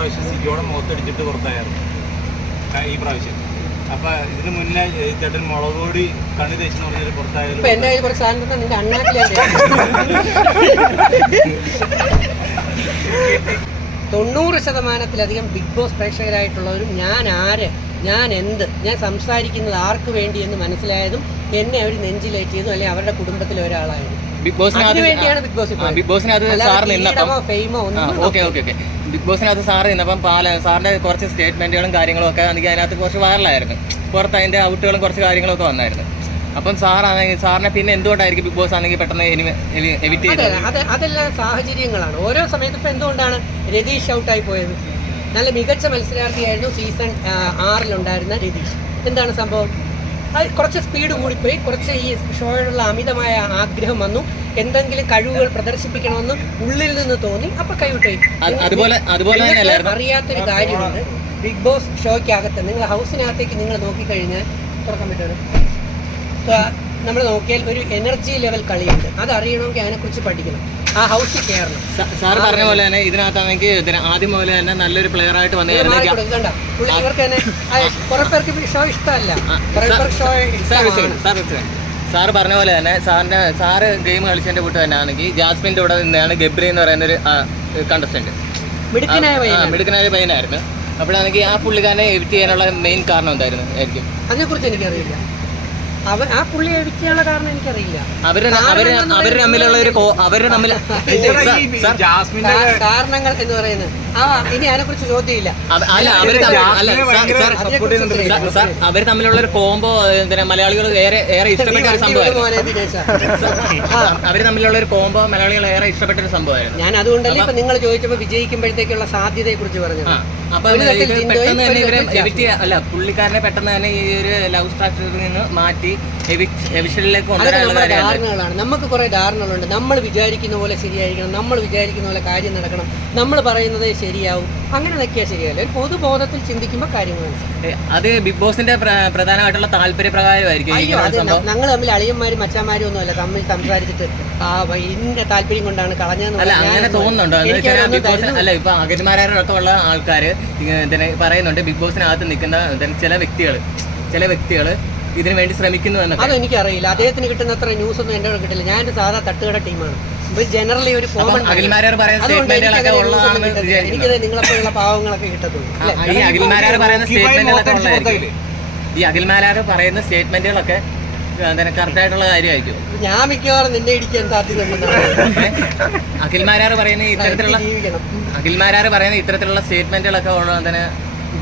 പ്രാവശ്യം സിജോടെ മുഖത്തടിച്ചിട്ട് പുറത്തായിരുന്നു. ഈ പ്രാവശ്യം. അപ്പൊ ഇതിന് മുന്നേ ചേട്ടൻ മുളക് പൊടി കണ്ണി തേച്ചെന്ന് പറഞ്ഞാൽ പുറത്തായാലും തൊണ്ണൂറ് ശതമാനത്തിലധികം ബിഗ് ബോസ് പ്രേക്ഷകരായിട്ടുള്ളവരും ഞാൻ ആര് ഞാൻ എന്ത് ഞാൻ സംസാരിക്കുന്നത് ആർക്ക് വേണ്ടി എന്ന് മനസ്സിലായതും എന്നെ അവർ നെഞ്ചിലേറ്റിയതും അല്ലെങ്കിൽ അവരുടെ കുടുംബത്തിലെ ഒരാളായിരുന്നു. ബിഗ് ബോസിനകത്ത് ബിഗ് ബോസിനകത്ത് സാർ നിന്നപ്പം ഓക്കെ ഓക്കെ ഓക്കെ ബിഗ് ബോസിനകത്ത് സാറ് നിന്നപ്പം പാല സാറിന്റെ കുറച്ച് സ്റ്റേറ്റ്മെന്റുകളും കാര്യങ്ങളും ഒക്കെ എനിക്ക് അതിനകത്ത് കുറച്ച് വൈറലായിരുന്നു പുറത്ത് അതിന്റെ ഔട്ടുകളും കുറച്ച് കാര്യങ്ങളൊക്കെ വന്നായിരുന്നു. അപ്പം സാറാണെങ്കിൽ സാറിനെ പിന്നെ എന്തുകൊണ്ടായിരിക്കും ബിഗ് ബോസ് ആണെങ്കിൽ പെട്ടെന്ന് എവിറ്റ് ചെയ്തത്? അത് അതെല്ലാം സാഹചര്യങ്ങളാണ്. ഓരോ സമയത്ത് ഇപ്പൊ എന്തുകൊണ്ടാണ് രതീഷ് ഔട്ടായി പോയത്? നല്ല മികച്ച മത്സരാർത്ഥിയായിരുന്നു സീസൺ ആറിലുണ്ടായിരുന്ന രതീഷ്. എന്താണ് സംഭവം? അത് കുറച്ച് സ്പീഡ് കൂടിപ്പോയി. കുറച്ച് ഈ ഷോയിലുള്ള അമിതമായ ആഗ്രഹം വന്നു. എന്തെങ്കിലും കഴിവുകൾ പ്രദർശിപ്പിക്കണമെന്ന് ഉള്ളിൽ നിന്ന് തോന്നി. അപ്പൊ കൈവിട്ടു. അത് അതുപോലെ അതുപോലെ അറിയാത്തൊരു കാര്യമുണ്ട്. ബിഗ് ബോസ് ഷോയ്ക്കകത്ത്. നിങ്ങൾ ഹൗസിനകത്തേക്ക് നിങ്ങൾ നോക്കിക്കഴിഞ്ഞാൽ തുറക്കാൻ പറ്റുമോ? നമ്മൾ നോക്കിയാൽ ഒരു എനർജി ലെവൽ കളിയുണ്ട്. അത് അറിയണമെങ്കിൽ അതിനെക്കുറിച്ച് പഠിക്കണം. ആ ഹൗസിൽ കയറണം. സാർ പറഞ്ഞ പോലെ തന്നെ ഇതിനകത്താണെങ്കിൽ ഇതിന് ആദ്യം പോലെ തന്നെ നല്ലൊരു പ്ലെയർ ആയിട്ട് വന്നു? പുള്ളി ഇവർക്ക് തന്നെ കുറെ പേർക്ക് ഷോ ഇഷ്ടമല്ല. കുറെ പേർക്ക് ഷോ സാർ ഇഷ്ടമാണ്. സാർ സാറ് പറഞ്ഞ പോലെ തന്നെ സാറിന്റെ സാറ് ഗെയിം കളിച്ചതിന്റെ കൂട്ട് തന്നെ ആണെങ്കിൽ ജാസ്മിന്റെ കൂടെ നിന്നാണ് ഗബ്രി എന്ന് പറയുന്ന ഒരു കണ്ടസ്റ്റന്റ് മിടുക്കനായ പയ്യനായിരുന്നു. അപ്പോഴാണെങ്കിൽ ആ പുള്ളിക്കാരനെ എഡിറ്റ് ചെയ്യാനുള്ള മെയിൻ കാരണം എന്തായിരുന്നു? ആയിരിക്കും. അതിനെക്കുറിച്ച് എനിക്കറിയില്ല. അവൻ ആ പുള്ളി എഡിക്കാനുള്ള കാരണം എനിക്കറിയില്ല. അവർ അവർ അവർ തമ്മിലുള്ള ഒരു അവർ തമ്മിൽ കാരണങ്ങൾ എന്ന് പറയുന്നത്. ആ ഇനി അതിനെക്കുറിച്ച് ചോദ്യമില്ല. അവ- അല്ല അവർ സാർ അവർ തമ്മിലുള്ള ഒരു കോംബോ മലയാളികൾ ഏറെ ഏറെ ഇഷ്ടപ്പെട്ട ഒരു സംഭവം സംഭവമായിരുന്നു. അവർ തമ്മിലുള്ള ഒരു കോംബോ മലയാളികൾ ഏറെ ഇഷ്ടപ്പെട്ട ഒരു സംഭവമായിരുന്നു. ഞാൻ അതുകൊണ്ടല്ലേ ഇപ്പൊ നിങ്ങൾ ചോദിച്ചപ്പോ വിജയിക്കുമ്പോഴത്തേക്കുള്ള സാധ്യതയെ കുറിച്ച് പറഞ്ഞത് പെട്ടെന്ന് തന്നെ ഇവരെ അല്ല പുള്ളിക്കാരനെ പെട്ടെന്ന് തന്നെ ഈ ഒരു ലവ് സ്ട്രാക്ചറിൽ നിന്ന് മാറ്റി എവിഷനിലേക്ക് ധാരണകളാണ്. നമുക്ക് കുറെ ധാരണകളുണ്ട്. നമ്മൾ വിചാരിക്കുന്ന പോലെ ശരിയായിരിക്കണം. നമ്മൾ വിചാരിക്കുന്ന പോലെ കാര്യം നടക്കണം. നമ്മൾ പറയുന്നത് ശരിയാവും. അങ്ങനെ നോക്കിയാൽ ശരിയല്ല? ഒരു പൊതുബോധത്തിൽ ചിന്തിക്കുമ്പോൾ കാര്യങ്ങൾ അത് ബിഗ് ബോസിന്റെ പ്രധാനമായിട്ടുള്ള താല്പര്യ പ്രകാരമായിരിക്കും ഞങ്ങൾ തമ്മിൽ അളിയന്മാരും മച്ചന്മാരും ഒന്നുമല്ല തമ്മിൽ സംസാരിച്ചിട്ട് ആ ഇന്ന താല്പര്യം കൊണ്ടാണ് കളഞ്ഞതെന്ന് അല്ല അങ്ങനെ തോന്നുന്നുണ്ടോ? ബിഗ് ബോസ് അല്ല ഇപ്പൊ അഖിൽമാരൊക്കെ ഉള്ള ആൾക്കാർ പറയുന്നുണ്ട്. ബിഗ് ബോസിനകത്ത് നിൽക്കുന്ന ചില വ്യക്തികൾ ചില വ്യക്തികൾ ഇതിനു വേണ്ടി ശ്രമിക്കുന്നു എന്നൊക്കെ. അതും എനിക്കറിയില്ല. അദ്ദേഹത്തിന് കിട്ടുന്ന അത്ര ന്യൂസ് ഒന്നും എന്റെ കൂടെ കിട്ടില്ല. ഞാനൊരു സാധാ തട്ടുകട ടീമാണ്. ജനറലി ഒരു കോമൺ അഖിൽമാരാർ പറയുന്ന സ്റ്റേറ്റ്മെന്റുകളൊക്കെ ഉള്ളതാണെന്ന് വിചാരിക്കുന്നു. എനിക്കത് നിങ്ങളെപ്പോലുള്ള പാവങ്ങളൊക്കെ കിട്ടത്തുള്ളൂ. ഈ അഖിൽമാരാർ പറയുന്ന സ്റ്റേറ്റ്മെന്റുകളൊക്കെ മുഖത്തടിച്ച് ഉള്ളതായിരിക്കും. ഈ അഖിൽമാരാർ പറയുന്ന സ്റ്റേറ്റ്മെന്റുകളൊക്കെ കറക്റ്റ് ആയിട്ടുള്ള കാര്യമായിരിക്കും. ഞാൻ മിക്കവാറും നിന്നെ ഇടിക്കാൻ സാധ്യതയുണ്ടെന്നാണ് അഖിൽമാരാർ പറയുന്ന ഇത്തരത്തിലുള്ള അഖിൽമാരാർ പറയുന്ന ഇത്തരത്തിലുള്ള സ്റ്റേറ്റ്മെന്റുകളൊക്കെ ഉള്ള തന്നെ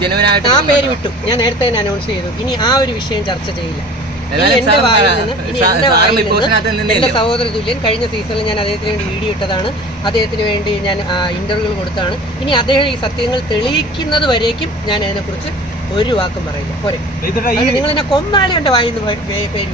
ജനുവനായിട്ട് ആ പേര് വിട്ടു. ഞാൻ നേരത്തെ തന്നെ അനൗൺസ് ചെയ്തു. ഇനി ആ ഒരു വിഷയം ചർച്ച ചെയ്യില്ല. എന്റെ സഹോദര തുല്യൻ കഴിഞ്ഞ സീസണിൽ ഞാൻ അദ്ദേഹത്തിന് വേണ്ടി വീഡിയോ ഇട്ടതാണ്. അദ്ദേഹത്തിന് വേണ്ടി ഞാൻ ഇന്റർവ്യൂകൾ കൊടുത്താണ്. ഇനി അദ്ദേഹം ഈ സത്യങ്ങൾ തെളിയിക്കുന്നത് വരേക്കും ഞാൻ അതിനെക്കുറിച്ച് ഒരു വാക്കും പറയില്ല. പോരെ. നിങ്ങൾ എന്നെ കൊന്നാലും എന്റെ വായി നിന്ന് പേര്